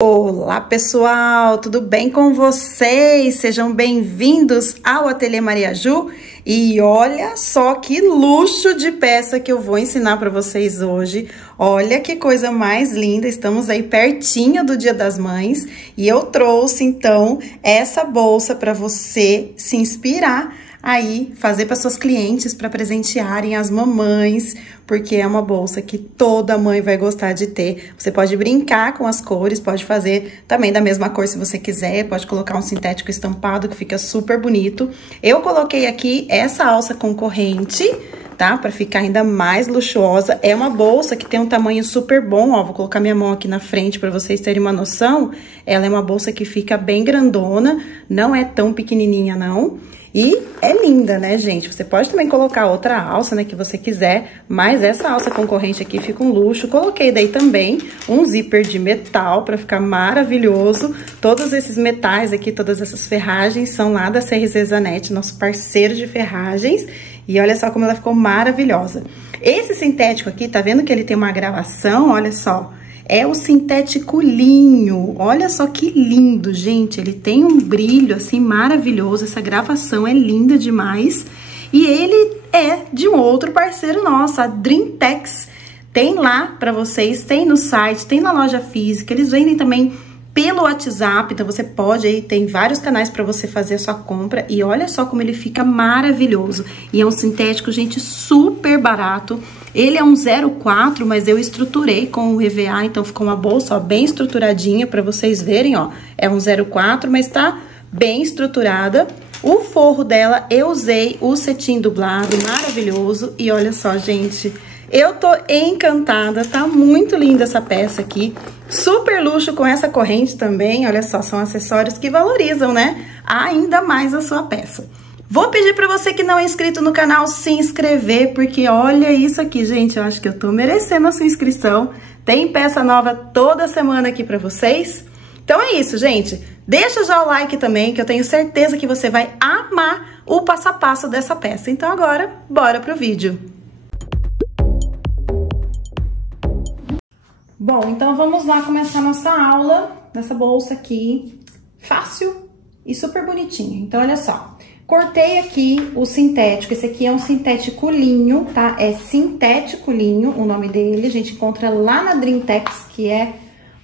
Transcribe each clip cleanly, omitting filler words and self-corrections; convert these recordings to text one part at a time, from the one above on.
Olá pessoal, tudo bem com vocês? Sejam bem-vindos ao Ateliê Maria Ju. E olha só que luxo de peça que eu vou ensinar para vocês hoje. Olha que coisa mais linda, estamos aí pertinho do Dia das Mães e eu trouxe então essa bolsa para você se inspirar aí, fazer para suas clientes para presentearem as mamães, porque é uma bolsa que toda mãe vai gostar de ter. Você pode brincar com as cores, pode fazer também da mesma cor se você quiser, pode colocar um sintético estampado que fica super bonito. Eu coloquei aqui essa alça com corrente, tá? Pra ficar ainda mais luxuosa. É uma bolsa que tem um tamanho super bom, ó. Vou colocar minha mão aqui na frente pra vocês terem uma noção. Ela é uma bolsa que fica bem grandona, não é tão pequenininha, não. E é linda, né, gente? Você pode também colocar outra alça, né, que você quiser, mas essa alça com corrente aqui fica um luxo. Coloquei daí também um zíper de metal pra ficar maravilhoso. Todos esses metais aqui, todas essas ferragens são lá da CRZ Zanetti, nosso parceiro de ferragens. E olha só como ela ficou maravilhosa. Esse sintético aqui, tá vendo que ele tem uma gravação? Olha só. É o sintético linho. Olha só que lindo, gente. Ele tem um brilho, assim, maravilhoso. Essa gravação é linda demais. E ele é de um outro parceiro nosso, a Dreamtex. Tem lá pra vocês, tem no site, tem na loja física. Eles vendem também pelo WhatsApp, então você pode aí, tem vários canais para você fazer a sua compra. E olha só como ele fica maravilhoso. E é um sintético, gente, super barato. Ele é um 0,4, mas eu estruturei com o EVA, então ficou uma bolsa, ó, bem estruturadinha para vocês verem, ó. É um 0,4, mas tá bem estruturada. O forro dela, eu usei o cetim dublado, maravilhoso. E olha só, gente, eu tô encantada, tá muito linda essa peça aqui. Super luxo com essa corrente também, olha só, são acessórios que valorizam, né, ainda mais a sua peça. Vou pedir pra você que não é inscrito no canal se inscrever, porque olha isso aqui, gente, eu acho que eu tô merecendo a sua inscrição. Tem peça nova toda semana aqui pra vocês. Então é isso, gente. Deixa já o like também, que eu tenho certeza que você vai amar o passo a passo dessa peça. Então agora, bora pro vídeo. Bom, então vamos lá começar nossa aula dessa bolsa aqui, fácil e super bonitinha. Então, olha só, cortei aqui o sintético, esse aqui é um sintético linho, tá? É sintético linho, o nome dele, a gente encontra lá na Dreamtex, que é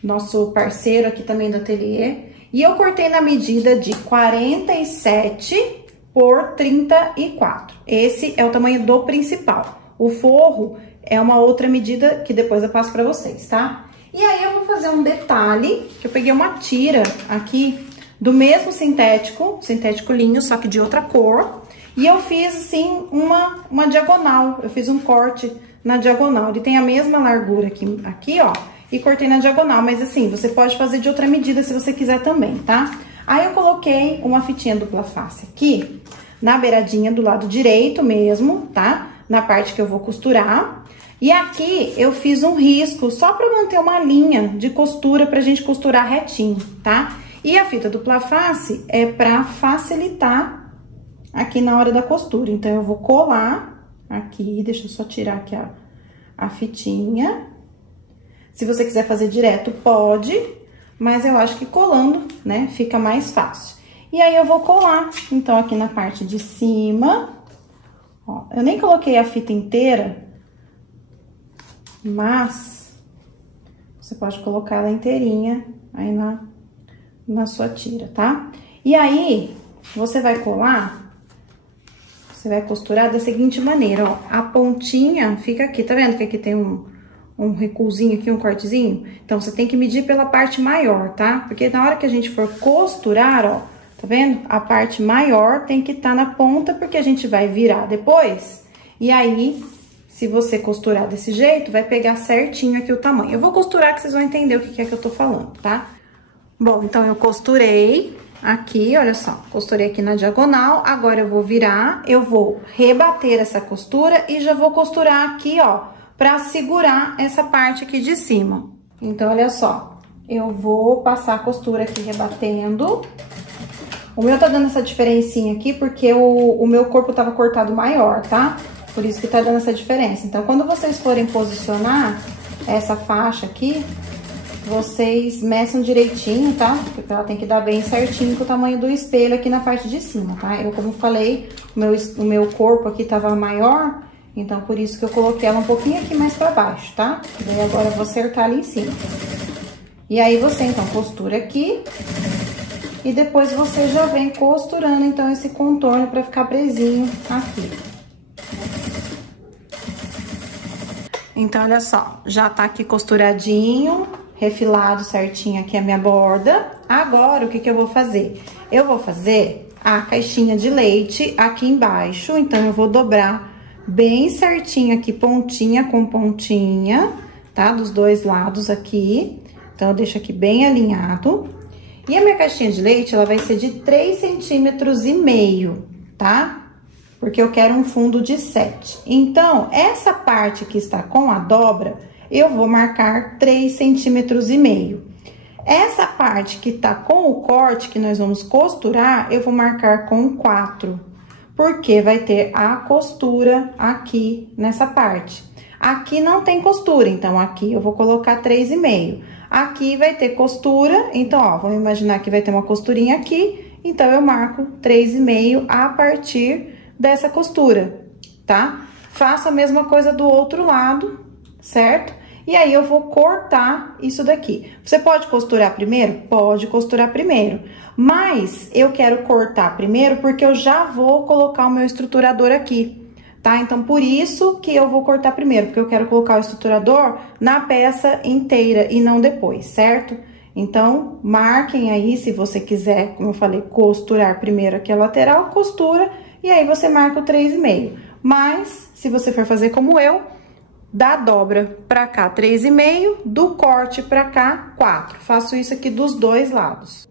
nosso parceiro aqui também do ateliê. E eu cortei na medida de 47 por 34. Esse é o tamanho do principal. O forro é uma outra medida que depois eu passo pra vocês, tá? E aí eu vou fazer um detalhe, que eu peguei uma tira aqui do mesmo sintético linho, só que de outra cor. E eu fiz, assim, uma diagonal, eu fiz um corte na diagonal. Ele tem a mesma largura aqui, ó, e cortei na diagonal. Mas assim, você pode fazer de outra medida se você quiser também, tá? Aí eu coloquei uma fitinha dupla face aqui, na beiradinha do lado direito mesmo, tá? Na parte que eu vou costurar. E aqui eu fiz um risco só pra manter uma linha de costura pra gente costurar retinho, tá? E a fita dupla face é pra facilitar aqui na hora da costura. Então, eu vou colar aqui, deixa eu só tirar aqui a fitinha. Se você quiser fazer direto, pode, mas eu acho que colando, né, fica mais fácil. E aí, eu vou colar, então, aqui na parte de cima. Ó, eu nem coloquei a fita inteira, mas você pode colocar ela inteirinha aí na sua tira, tá? E aí, você vai colar, você vai costurar da seguinte maneira, ó. A pontinha fica aqui, tá vendo que aqui tem um recuozinho aqui, um cortezinho? Então, você tem que medir pela parte maior, tá? Porque na hora que a gente for costurar, ó, tá vendo? A parte maior tem que estar na ponta, porque a gente vai virar depois. E aí, se você costurar desse jeito, vai pegar certinho aqui o tamanho. Eu vou costurar que vocês vão entender o que é que eu tô falando, tá? Bom, então eu costurei aqui, olha só, costurei aqui na diagonal. Agora eu vou virar, eu vou rebater essa costura e já vou costurar aqui, ó, pra segurar essa parte aqui de cima. Então, olha só, eu vou passar a costura aqui rebatendo. O meu tá dando essa diferencinha aqui porque o meu corpo tava cortado maior, tá? Por isso que tá dando essa diferença. Então, quando vocês forem posicionar essa faixa aqui, vocês meçam direitinho, tá? Porque ela tem que dar bem certinho com o tamanho do espelho aqui na parte de cima, tá? Eu, como falei, o meu corpo aqui tava maior, então por isso que eu coloquei ela um pouquinho aqui mais pra baixo, tá? Daí agora eu vou acertar ali em cima. E aí você, então, costura aqui e depois você já vem costurando, então, esse contorno pra ficar presinho aqui. Então, olha só, já tá aqui costuradinho, refilado certinho aqui a minha borda. Agora, o que que eu vou fazer? Eu vou fazer a caixinha de leite aqui embaixo, então eu vou dobrar bem certinho aqui, pontinha com pontinha, tá? Dos dois lados aqui. Então, eu deixo aqui bem alinhado. E a minha caixinha de leite, ela vai ser de 3,5 centímetros, tá? Porque eu quero um fundo de 7. Então, essa parte que está com a dobra, eu vou marcar 3,5 centímetros. Essa parte que tá com o corte, que nós vamos costurar, eu vou marcar com 4. Porque vai ter a costura aqui nessa parte. Aqui não tem costura, então aqui eu vou colocar 3,5. Aqui vai ter costura, então, ó, vamos imaginar que vai ter uma costurinha aqui, então eu marco 3,5 a partir dessa costura, tá? Faço a mesma coisa do outro lado, certo? E aí, eu vou cortar isso daqui. Você pode costurar primeiro? Pode costurar primeiro. Mas, eu quero cortar primeiro porque eu já vou colocar o meu estruturador aqui, tá? Então, por isso que eu vou cortar primeiro, porque eu quero colocar o estruturador na peça inteira e não depois, certo? Então, marquem aí, se você quiser, como eu falei, costurar primeiro aqui a lateral, costura, e aí você marca o 3,5. Mas, se você for fazer como eu, da dobra pra cá 3,5, do corte pra cá 4. Faço isso aqui dos dois lados.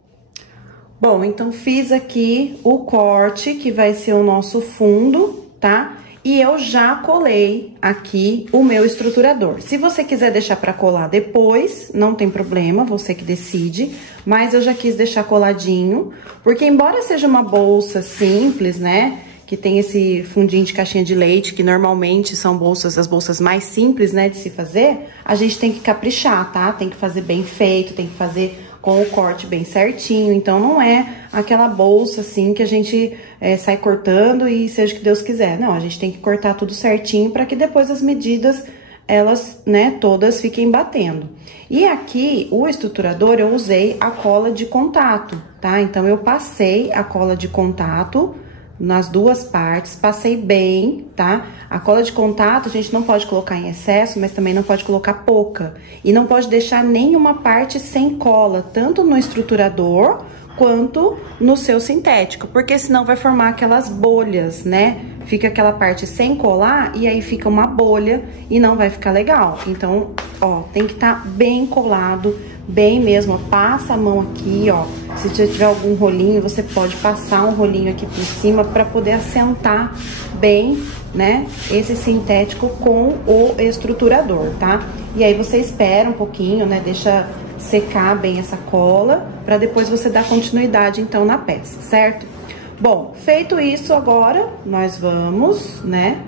Bom, então fiz aqui o corte, que vai ser o nosso fundo, tá? E eu já colei aqui o meu estruturador. Se você quiser deixar pra colar depois, não tem problema, você que decide. Mas eu já quis deixar coladinho, porque embora seja uma bolsa simples, né? Que tem esse fundinho de caixinha de leite, que normalmente são as bolsas mais simples, né, de se fazer, a gente tem que caprichar, tá? Tem que fazer bem feito, tem que fazer com o corte bem certinho. Então, não é aquela bolsa, assim, que a gente sai cortando e seja o que Deus quiser. Não, a gente tem que cortar tudo certinho para que depois as medidas, elas, né, todas fiquem batendo. E aqui, o estruturador, eu usei a cola de contato, tá? Então, eu passei a cola de contato nas duas partes, passei bem, tá? A cola de contato a gente não pode colocar em excesso, mas também não pode colocar pouca. E não pode deixar nenhuma parte sem cola, tanto no estruturador quanto no seu sintético, porque senão vai formar aquelas bolhas, né? Fica aquela parte sem colar e aí fica uma bolha e não vai ficar legal. Então, ó, tem que estar bem colado, bem mesmo, ó, passa a mão aqui, ó. Se tiver algum rolinho, você pode passar um rolinho aqui por cima para poder assentar bem, né, esse sintético com o estruturador, tá? E aí você espera um pouquinho, né, deixa secar bem essa cola, para depois você dar continuidade, então, na peça, certo? Bom, feito isso, agora, nós vamos, né,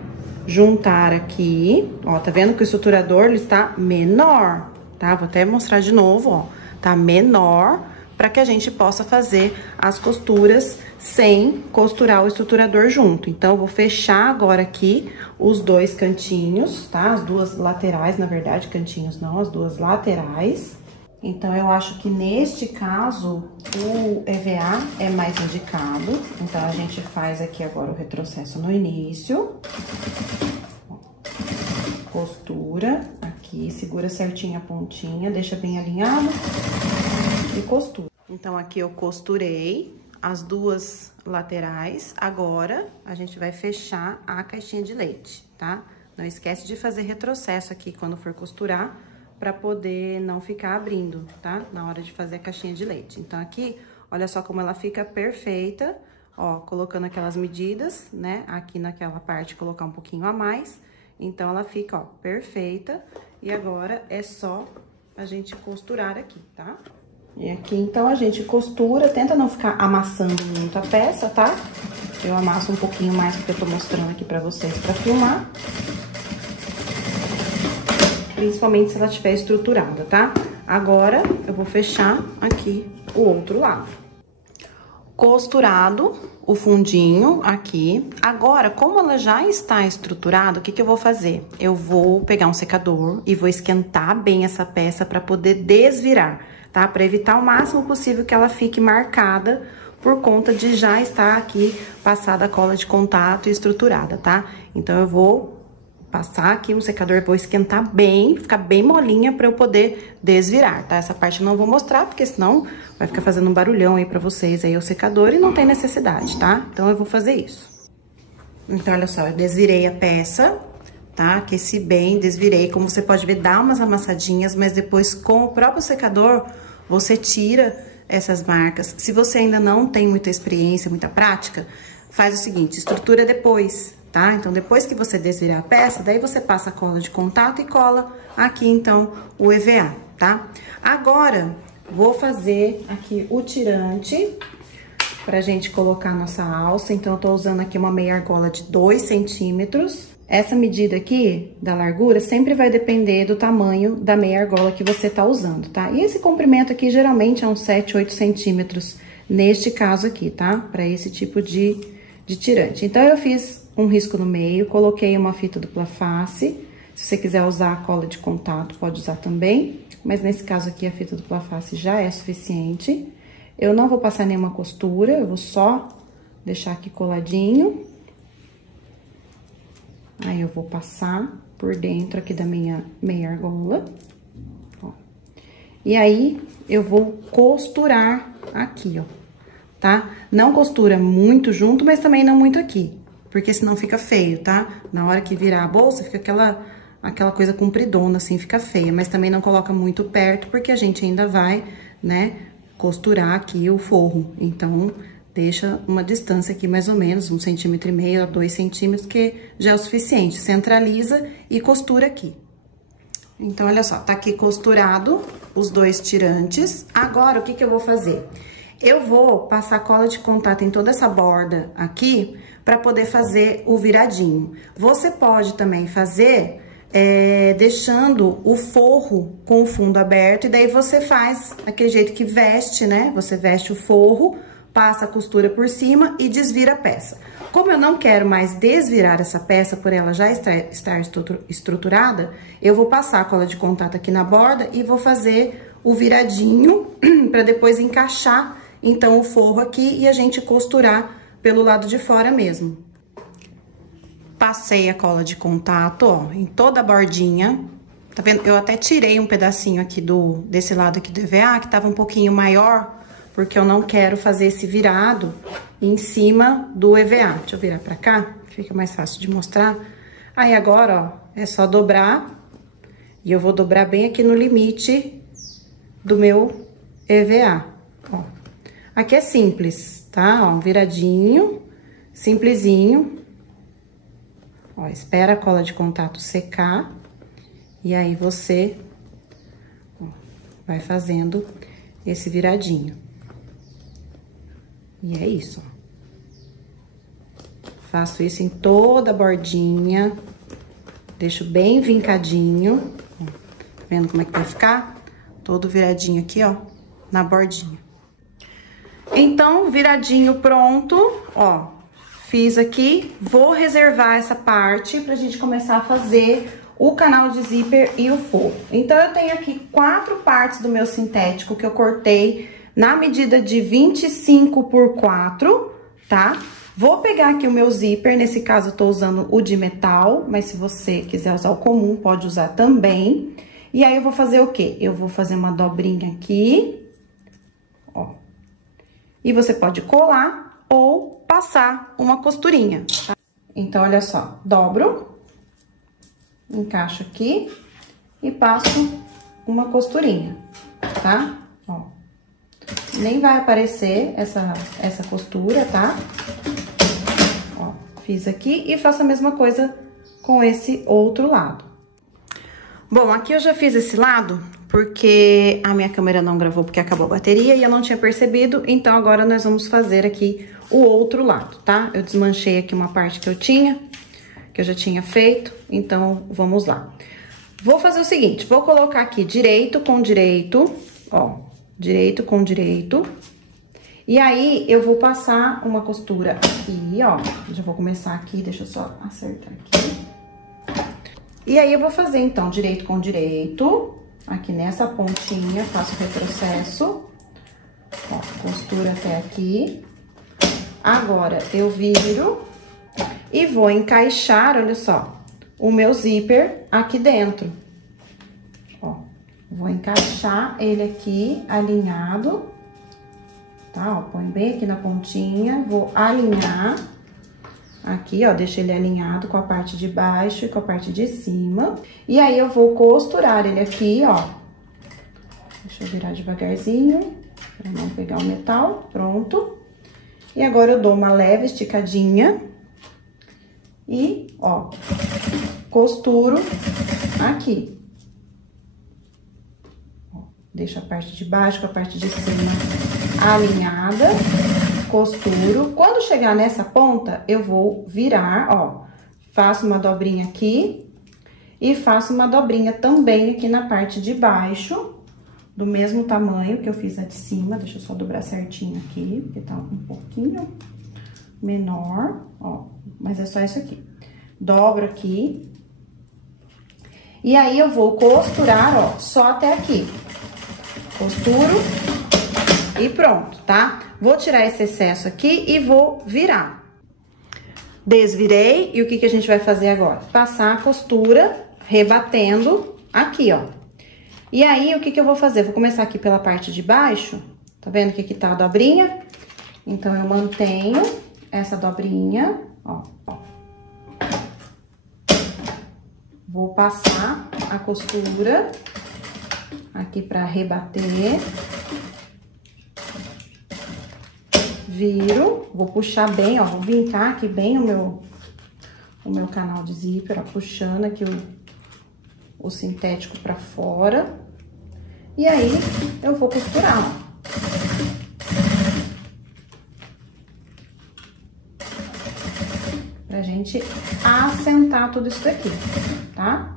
juntar aqui, ó, tá vendo que o estruturador, ele está menor, tá? Vou até mostrar de novo, ó, tá menor, para que a gente possa fazer as costuras sem costurar o estruturador junto. Então, eu vou fechar agora aqui os dois cantinhos, tá? As duas laterais, na verdade, cantinhos não, as duas laterais. Então, eu acho que neste caso, o EVA é mais indicado. Então, a gente faz aqui agora o retrocesso no início. Costura aqui, segura certinho a pontinha, deixa bem alinhado e costura. Então, aqui eu costurei as duas laterais. Agora, a gente vai fechar a caixinha de leite, tá? Não esquece de fazer retrocesso aqui quando for costurar, para poder não ficar abrindo, tá? Na hora de fazer a caixinha de leite. Então, aqui, olha só como ela fica perfeita, ó, colocando aquelas medidas, né? Aqui naquela parte, colocar um pouquinho a mais. Então, ela fica, ó, perfeita. E agora, é só a gente costurar aqui, tá? E aqui, então, a gente costura, tenta não ficar amassando muito a peça, tá? Eu amasso um pouquinho mais, porque eu tô mostrando aqui pra vocês pra filmar. Principalmente se ela estiver estruturada, tá? Agora, eu vou fechar aqui o outro lado. Costurado o fundinho aqui. Agora, como ela já está estruturada, o que eu vou fazer? Eu vou pegar um secador e vou esquentar bem essa peça para poder desvirar, tá? Para evitar o máximo possível que ela fique marcada por conta de já estar aqui passada a cola de contato e estruturada, tá? Então, eu vou passar aqui um secador, vou esquentar bem, ficar bem molinha para eu poder desvirar, tá? Essa parte eu não vou mostrar, porque senão vai ficar fazendo um barulhão aí pra vocês aí o secador e não tem necessidade, tá? Então, eu vou fazer isso. Então, olha só, eu desvirei a peça, tá? Aqueci bem, desvirei. Como você pode ver, dá umas amassadinhas, mas depois com o próprio secador, você tira essas marcas. Se você ainda não tem muita experiência, muita prática, faz o seguinte, estrutura depois, tá? Então, depois que você desvirar a peça, daí você passa a cola de contato e cola aqui, então, o EVA, tá? Agora, vou fazer aqui o tirante pra gente colocar a nossa alça. Então, eu tô usando aqui uma meia argola de 2 centímetros. Essa medida aqui da largura sempre vai depender do tamanho da meia argola que você tá usando, tá? E esse comprimento aqui, geralmente, é uns 7, 8 centímetros, neste caso aqui, tá? Pra esse tipo de tirante. Então, eu fiz um risco no meio, coloquei uma fita dupla face. Se você quiser usar a cola de contato, pode usar também. Mas nesse caso aqui, a fita dupla face já é suficiente. Eu não vou passar nenhuma costura, eu vou só deixar aqui coladinho. Aí, eu vou passar por dentro aqui da minha meia argola. Ó. E aí, eu vou costurar aqui, ó, tá? Não costura muito junto, mas também não muito aqui, porque senão fica feio, tá? Na hora que virar a bolsa, fica aquela coisa compridona, assim, fica feia. Mas também não coloca muito perto, porque a gente ainda vai, né, costurar aqui o forro. Então, deixa uma distância aqui, mais ou menos, 1,5 centímetro a 2 centímetros, que já é o suficiente. Centraliza e costura aqui. Então, olha só, tá aqui costurado os 2 tirantes. Agora, o que eu vou fazer? Eu vou passar cola de contato em toda essa borda aqui, para poder fazer o viradinho. Você pode também fazer deixando o forro com o fundo aberto, e daí você faz aquele jeito que veste, né? Você veste o forro, passa a costura por cima e desvira a peça. Como eu não quero mais desvirar essa peça, por ela já estar estruturada, eu vou passar a cola de contato aqui na borda e vou fazer o viradinho para depois encaixar, então, o forro aqui e a gente costurar pelo lado de fora mesmo. Passei a cola de contato, ó, em toda a bordinha. Tá vendo? Eu até tirei um pedacinho aqui desse lado aqui do EVA, que tava um pouquinho maior, porque eu não quero fazer esse virado em cima do EVA. Deixa eu virar pra cá, fica mais fácil de mostrar. Aí, agora, ó, é só dobrar. E eu vou dobrar bem aqui no limite do meu EVA, ó. Aqui é simples, tá? Ó, um viradinho, simplesinho. Ó, espera a cola de contato secar. E aí, você ó, vai fazendo esse viradinho. E é isso, ó. Faço isso em toda a bordinha. Deixo bem vincadinho. Ó, tá vendo como é que vai ficar? Todo viradinho aqui, ó, na bordinha. Então, viradinho pronto, ó, fiz aqui, vou reservar essa parte pra gente começar a fazer o canal de zíper e o forro. Então, eu tenho aqui 4 partes do meu sintético que eu cortei na medida de 25 por 4, tá? Vou pegar aqui o meu zíper, nesse caso eu tô usando o de metal, mas se você quiser usar o comum, pode usar também. E aí, eu vou fazer o quê? Eu vou fazer uma dobrinha aqui, ó. E você pode colar ou passar uma costurinha, tá? Então, olha só, dobro, encaixo aqui e passo uma costurinha, tá? Ó, nem vai aparecer essa costura, tá? Ó, fiz aqui e faço a mesma coisa com esse outro lado. Bom, aqui eu já fiz esse lado porque a minha câmera não gravou porque acabou a bateria e eu não tinha percebido, então agora nós vamos fazer aqui o outro lado, tá? Eu desmanchei aqui uma parte que eu já tinha feito, então vamos lá. Vou fazer o seguinte, vou colocar aqui direito com direito, ó, direito com direito. E aí, eu vou passar uma costura aqui, ó. Já vou começar aqui, deixa eu só acertar aqui. E aí, eu vou fazer, então, direito com direito. Aqui nessa pontinha, faço retrocesso. Ó, costura até aqui. Agora, eu viro e vou encaixar, olha só, o meu zíper aqui dentro. Ó, vou encaixar ele aqui, alinhado. Tá, ó, põe bem aqui na pontinha, vou alinhar aqui, ó, deixa ele alinhado com a parte de baixo e com a parte de cima. E aí, eu vou costurar ele aqui, ó. Deixa eu virar devagarzinho, pra não pegar o metal, pronto. E agora, eu dou uma leve esticadinha e, ó, costuro aqui. Ó, deixo a parte de baixo com a parte de cima alinhada, costuro. Quando chegar nessa ponta, eu vou virar, ó, faço uma dobrinha aqui e faço uma dobrinha também aqui na parte de baixo, do mesmo tamanho que eu fiz a de cima. Deixa eu só dobrar certinho aqui, porque tá um pouquinho menor, ó, mas é só isso aqui. Dobro aqui. E aí, eu vou costurar, ó, só até aqui. Costuro. E pronto, tá? Vou tirar esse excesso aqui e vou virar. Desvirei, e o que que a gente vai fazer agora? Passar a costura, rebatendo aqui, ó. E aí, o que que eu vou fazer? Vou começar aqui pela parte de baixo, tá vendo que aqui tá a dobrinha? Então, eu mantenho essa dobrinha, ó. Vou passar a costura aqui pra rebater. Viro, vou puxar bem, ó, vou vincar aqui bem o meu canal de zíper, ó, puxando aqui o sintético pra fora. E aí, eu vou costurar, ó. Pra gente assentar tudo isso daqui, tá?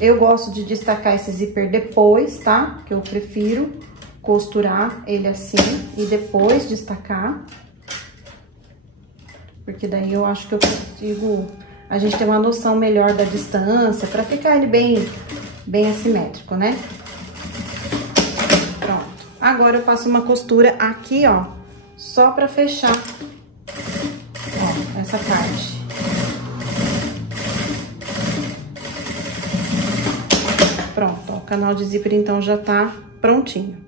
Eu gosto de destacar esse zíper depois, tá? Que eu prefiro costurar ele assim e depois destacar. Porque daí eu acho que eu consigo... A gente tem uma noção melhor da distância, pra ficar ele bem assimétrico, né? Pronto. Agora, eu passo uma costura aqui, ó, só pra fechar, ó, essa parte. Pronto, ó, o canal de zíper, então, já tá prontinho.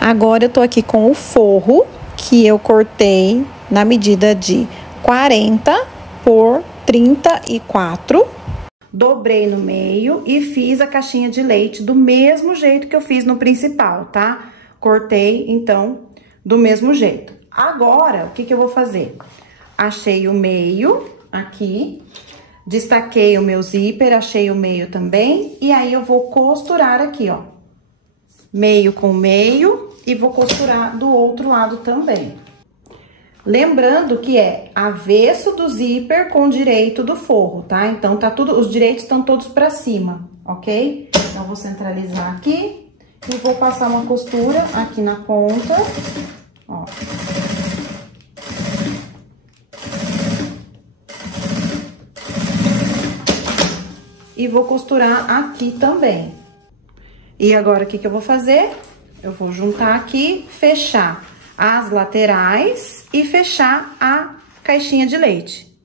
Agora, eu tô aqui com o forro, que eu cortei na medida de 40 por 34. Dobrei no meio e fiz a caixinha de leite do mesmo jeito que eu fiz no principal, tá? Cortei, então, do mesmo jeito. Agora, o que que eu vou fazer? Achei o meio aqui, destaquei o meu zíper, achei o meio também, e aí eu vou costurar aqui, ó. Meio com meio, e vou costurar do outro lado também. Lembrando que é avesso do zíper com direito do forro, tá? Então, tá tudo, os direitos estão todos pra cima, ok? Então, vou centralizar aqui e vou passar uma costura aqui na ponta, ó. E vou costurar aqui também. E agora, o que que eu vou fazer? Eu vou juntar aqui, fechar as laterais e fechar a caixinha de leite.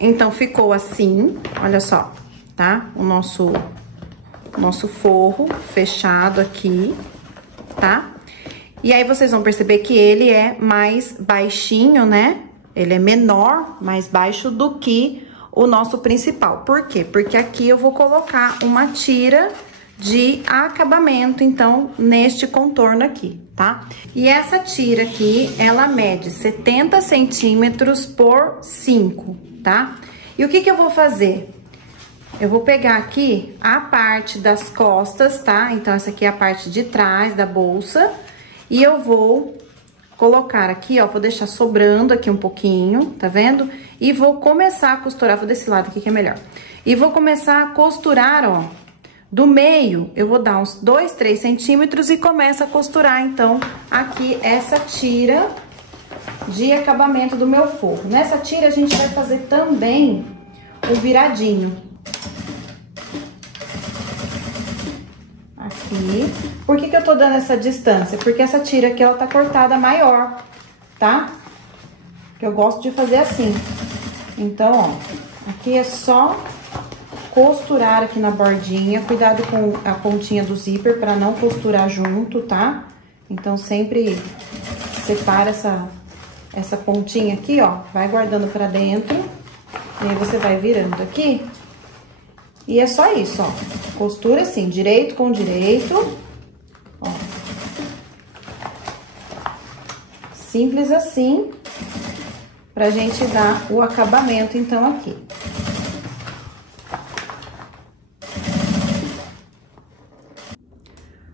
Então, ficou assim, olha só, tá? O nosso forro fechado aqui, tá? E aí, vocês vão perceber que ele é mais baixinho, né? Ele é menor, mais baixo do que o nosso principal. Por quê? Porque aqui eu vou colocar uma tira de acabamento, então, neste contorno aqui, tá? E essa tira aqui, ela mede 70 centímetros por 5, tá? E o que que eu vou fazer? Eu vou pegar aqui a parte das costas, tá? Então, essa aqui é a parte de trás da bolsa. E eu vou colocar aqui, ó, vou deixar sobrando aqui um pouquinho, tá vendo? E vou começar a costurar, vou desse lado aqui que é melhor. E vou começar a costurar, ó, do meio, eu vou dar uns 2, 3 centímetros e começo a costurar, então, aqui essa tira de acabamento do meu forro. Nessa tira, a gente vai fazer também o viradinho. Aqui. Por que que eu tô dando essa distância? Porque essa tira aqui, ela tá cortada maior, tá? Que eu gosto de fazer assim. Então, ó, aqui é só costurar aqui na bordinha. Cuidado com a pontinha do zíper pra não costurar junto, tá? Então, sempre separa essa pontinha aqui, ó. Vai guardando pra dentro. E aí, você vai virando aqui. E é só isso, ó. Costura assim, direito com direito. Ó. Simples assim. Pra gente dar o acabamento, então, aqui.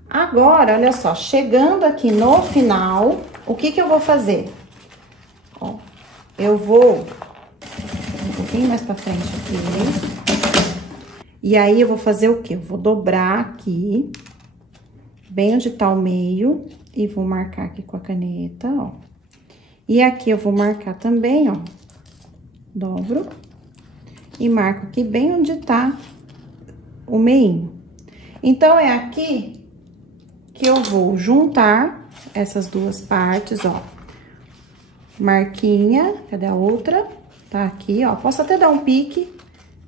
Agora, olha só, chegando aqui no final, o que que eu vou fazer? Ó, eu vou um pouquinho mais pra frente aqui. E aí, eu vou fazer o quê? Eu vou dobrar aqui, bem onde tá o meio, e vou marcar aqui com a caneta, ó. E aqui eu vou marcar também, ó, dobro, e marco aqui bem onde tá o meinho. Então, é aqui que eu vou juntar essas duas partes, ó. Marquinha, cadê a outra? Tá aqui, ó. Posso até dar um pique,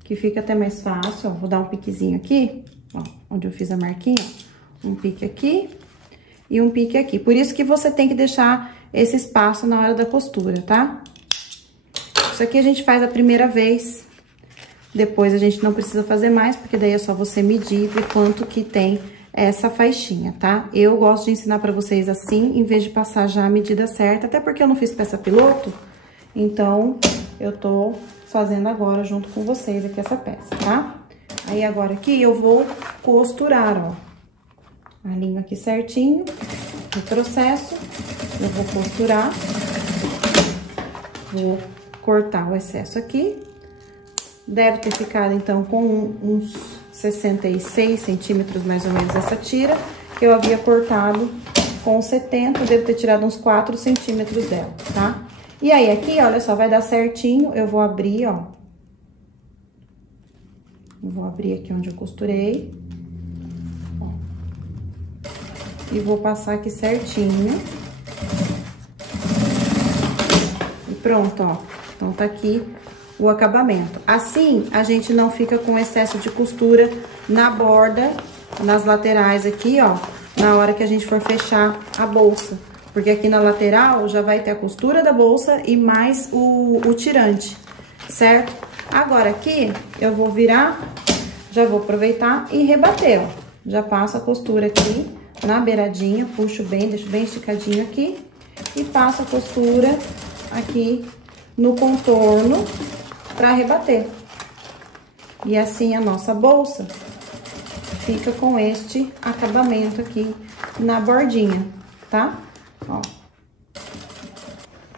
que fica até mais fácil, ó. Vou dar um piquezinho aqui, ó, onde eu fiz a marquinha, ó. Um pique aqui e um pique aqui. Por isso que você tem que deixar esse espaço na hora da costura, tá? Isso aqui a gente faz a primeira vez. Depois a gente não precisa fazer mais, porque daí é só você medir ver quanto que tem essa faixinha, tá? Eu gosto de ensinar pra vocês assim, em vez de passar já a medida certa, até porque eu não fiz peça piloto, então eu tô fazendo agora junto com vocês aqui essa peça, tá? Aí agora aqui eu vou costurar, ó. Alinho aqui certinho, no processo, eu vou costurar, vou cortar o excesso aqui. Deve ter ficado, então, com uns 66 centímetros, mais ou menos, essa tira, que eu havia cortado com 70, devo ter tirado uns 4 centímetros dela, tá? E aí, aqui, olha só, vai dar certinho, eu vou abrir, ó. Eu vou abrir aqui onde eu costurei. Ó. E vou passar aqui certinho. E pronto, ó. Então, tá aqui o acabamento. Assim, a gente não fica com excesso de costura na borda, nas laterais aqui, ó, na hora que a gente for fechar a bolsa. Porque aqui na lateral já vai ter a costura da bolsa e mais o tirante, certo? Agora aqui, eu vou virar, já vou aproveitar e rebater, ó. Já passo a costura aqui na beiradinha, puxo bem, deixo bem esticadinho aqui. E passo a costura aqui no contorno pra rebater. E assim a nossa bolsa fica com este acabamento aqui na bordinha, tá? Ó.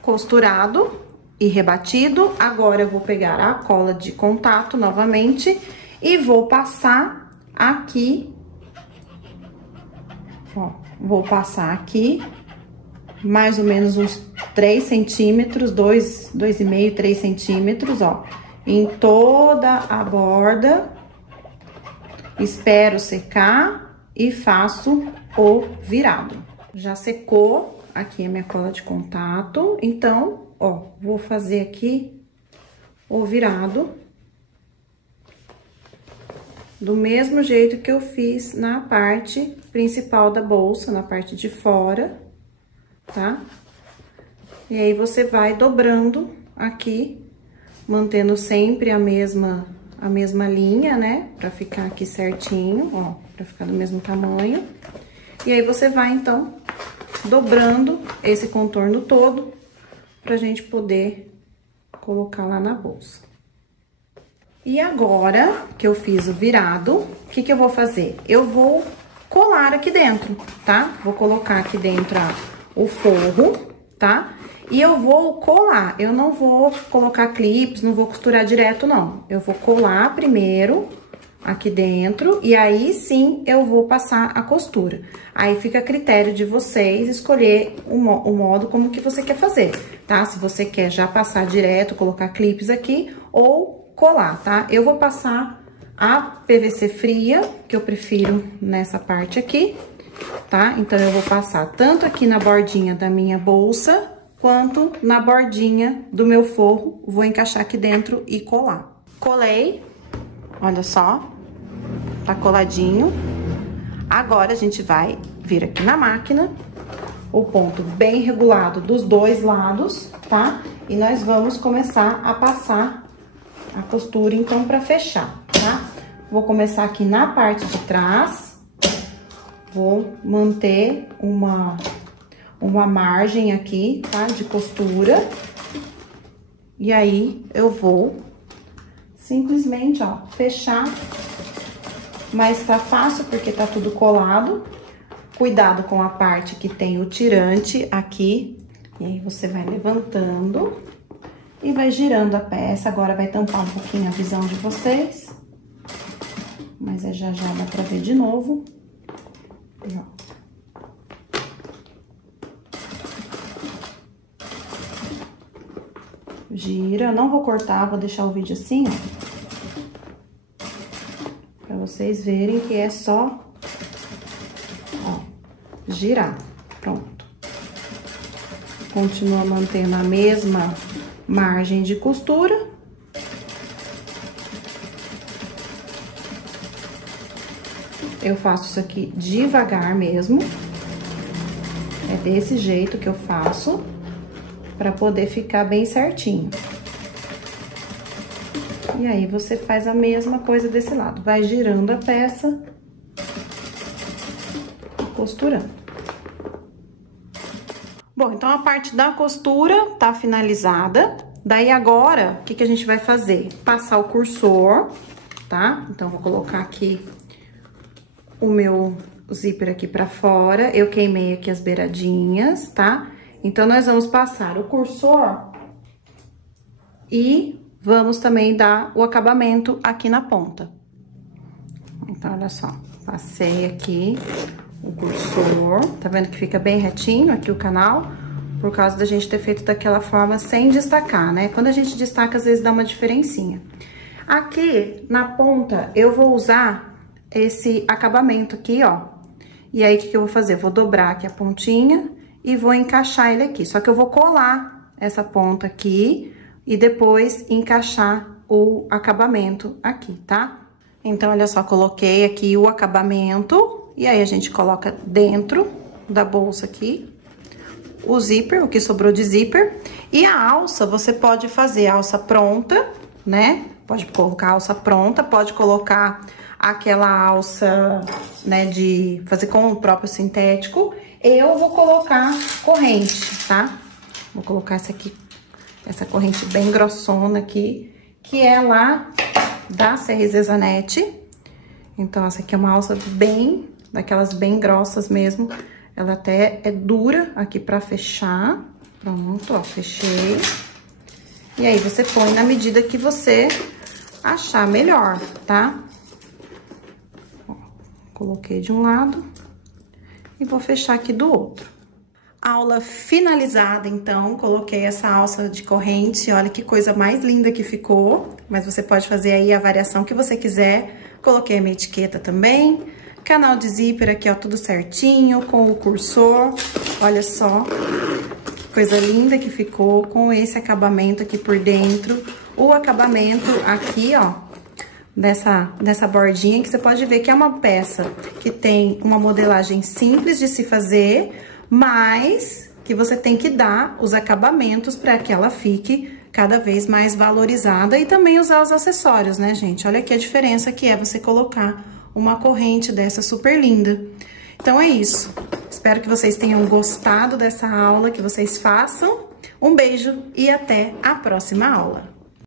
Costurado e rebatido. Agora eu vou pegar a cola de contato novamente e vou passar aqui, ó, vou passar aqui mais ou menos uns 3 centímetros, 2,5, 3 centímetros, ó, em toda a borda. Espero secar e faço o virado. Já secou aqui a minha cola de contato, então, ó, vou fazer aqui o virado do mesmo jeito que eu fiz na parte principal da bolsa, na parte de fora, tá? E aí, você vai dobrando aqui, mantendo sempre a mesma linha, né? Pra ficar aqui certinho, ó, pra ficar do mesmo tamanho. E aí, você vai, então, dobrando esse contorno todo pra gente poder colocar lá na bolsa. E agora que eu fiz o virado, o que que eu vou fazer? Eu vou colar aqui dentro, tá? Vou colocar aqui dentro o forro tá? E eu vou colar, eu não vou colocar clips, não vou costurar direto, não. Eu vou colar primeiro aqui dentro e aí sim eu vou passar a costura. Aí fica a critério de vocês escolher o modo como que você quer fazer, tá? Se você quer já passar direto, colocar clips aqui ou colar, tá? Eu vou passar a PVC fria, que eu prefiro nessa parte aqui, tá? Então, eu vou passar tanto aqui na bordinha da minha bolsa, quanto na bordinha do meu forro. Vou encaixar aqui dentro e colar. Colei, olha só, tá coladinho. Agora, a gente vai vir aqui na máquina, o ponto bem regulado dos dois lados, tá? E nós vamos começar a passar a costura, então, pra fechar, tá? Vou começar aqui na parte de trás. Vou manter uma margem aqui, tá? De costura. E aí, eu vou simplesmente, ó, fechar. Mas tá fácil porque tá tudo colado. Cuidado com a parte que tem o tirante aqui. E aí, você vai levantando e vai girando a peça. Agora, vai tampar um pouquinho a visão de vocês. Mas já dá pra ver de novo. Pronto. Gira, não vou cortar, vou deixar o vídeo assim, ó. Pra vocês verem que é só, ó, girar. Pronto. Continua mantendo a mesma margem de costura. Eu faço isso aqui devagar mesmo. É desse jeito que eu faço, pra poder ficar bem certinho. E aí, você faz a mesma coisa desse lado. Vai girando a peça, costurando. Bom, então a parte da costura tá finalizada. Daí agora, o que que a gente vai fazer? Passar o cursor, tá? Então, vou colocar aqui o meu zíper aqui pra fora. Eu queimei aqui as beiradinhas, tá? Então, nós vamos passar o cursor e vamos também dar o acabamento aqui na ponta. Então, olha só, passei aqui o cursor, tá vendo que fica bem retinho aqui o canal? Por causa da gente ter feito daquela forma sem destacar, né? Quando a gente destaca, às vezes dá uma diferencinha. Aqui, na ponta, eu vou usar esse acabamento aqui, ó. E aí, o que que eu vou fazer? Vou dobrar aqui a pontinha e vou encaixar ele aqui. Só que eu vou colar essa ponta aqui e depois encaixar o acabamento aqui, tá? Então, olha só, coloquei aqui o acabamento e aí a gente coloca dentro da bolsa aqui o zíper, o que sobrou de zíper. E a alça, você pode fazer a alça pronta, né? Pode colocar a alça pronta, pode colocar aquela alça, né, de fazer com o próprio sintético. Eu vou colocar corrente, tá? Vou colocar essa aqui, essa corrente bem grossona aqui, que é lá da CRZ Zanetti. Então, essa aqui é uma alça bem, daquelas bem grossas mesmo. Ela até é dura aqui pra fechar. Pronto, ó, fechei. E aí, você põe na medida que você achar melhor, tá? Ó, coloquei de um lado e vou fechar aqui do outro. Aula finalizada, então, coloquei essa alça de corrente, olha que coisa mais linda que ficou, mas você pode fazer aí a variação que você quiser. Coloquei a minha etiqueta também, canal de zíper aqui, ó, tudo certinho, com o cursor, olha só, que coisa linda que ficou, com esse acabamento aqui por dentro, o acabamento aqui, ó, dessa bordinha, que você pode ver que é uma peça que tem uma modelagem simples de se fazer, mas que você tem que dar os acabamentos para que ela fique cada vez mais valorizada e também usar os acessórios, né, gente? Olha aqui a diferença que é você colocar uma corrente dessa super linda. Então, é isso. Espero que vocês tenham gostado dessa aula, que vocês façam. Um beijo e até a próxima aula.